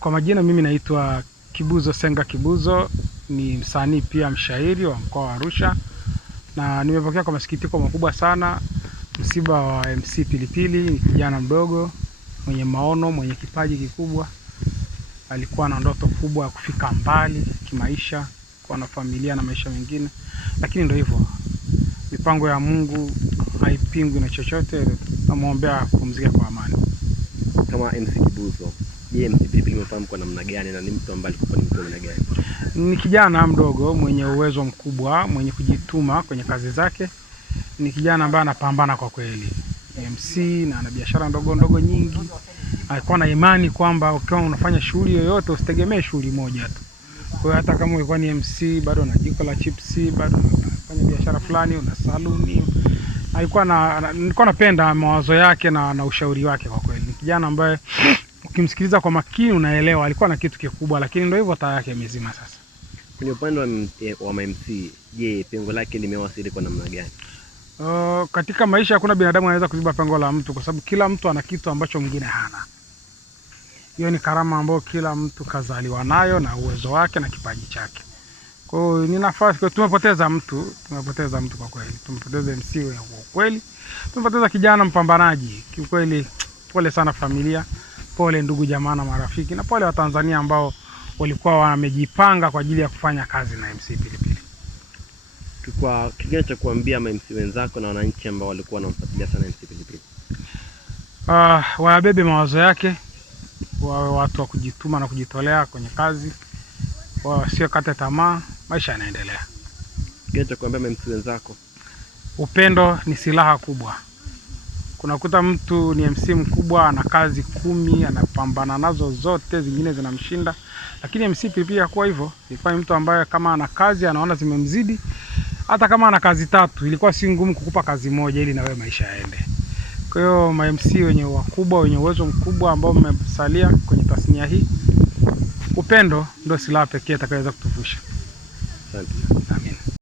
Kwa majina mimi naitwa Kibuzo Senga Kibuzo, ni msanii pia mshairi wa mkoa wa Arusha, na nimepokea kwa masikitiko makubwa sana msiba wa MC Pilipili. Ni kijana mdogo mwenye maono, mwenye kipaji kikubwa. Alikuwa na ndoto kubwa ya kufika mbali kimaisha, kuwa na familia na maisha mengine, lakini ndio hivyo, mipango ya Mungu haipingwi na chochote. Namuombea kupumzika kwa amani. Kama MC Kibuzo, je, MC Pilipili umefahamu kwa namna gani na ni mtu ambaye alikuwa ni mtu namna gani? Ni kijana mdogo mwenye uwezo mkubwa, mwenye kujituma kwenye kazi zake. Ni kijana ambaye anapambana kwa kweli. Ni MC na ana biashara ndogo ndogo nyingi. Alikuwa na imani kwamba ukiwa unafanya shughuli yoyote usitegemee shughuli moja tu. Kwa hiyo hata kama ulikuwa ni MC, bado una jiko la chipsi, bado unafanya biashara fulani, una saluni. Nilikuwa napenda mawazo yake na ushauri wake kwa kweli. Ni kijana ambaye ukimsikiliza kwa makini unaelewa alikuwa na kitu kikubwa, lakini ndio hivyo, taa yake imezima sasa. Kwenye upande wa MC, je, pengo lake limewasili kwa namna gani? Katika maisha hakuna binadamu anaweza kuziba pengo la mtu, kwa sababu kila mtu ana kitu ambacho mwingine hana. Hiyo ni karama ambayo kila mtu kazaliwa nayo na uwezo wake na kipaji chake. Kwa hiyo ni nafasi kwa tumepoteza mtu kwa kweli. Tumepoteza MC wa kweli. Tumepoteza kijana mpambanaji. Kiukweli pole sana familia, pole ndugu jamaa na marafiki, na pole wa Tanzania ambao walikuwa wamejipanga kwa ajili ya kufanya kazi na MC Pilipili. Kwa kingine cha kuambia MC wenzako na wananchi ambao walikuwa wanamfuatilia sana MC Pilipili? Wabebe mawazo yake, wawe watu wa kujituma na kujitolea kwenye kazi, sio kata tamaa, maisha yanaendelea. Kingine cha kuambia MC wenzako? Upendo ni silaha kubwa. Kunakuta mtu ni MC mkubwa, ana kazi 10, anapambana nazo zote, zingine zinamshinda. Lakini MC Pilipili hakuwa hivyo. Ilikuwa ni mtu ambaye kama ana kazi anaona zimemzidi. Hata kama ana kazi 3, ilikuwa si ngumu kukupa kazi moja ili na wewe maisha yaende. Kwa hiyo ma MC wenye wakubwa, wenye uwezo mkubwa ambao mmesalia kwenye tasnia hii, upendo ndio silaha pekee itakayoweza kutuvusha. Asante.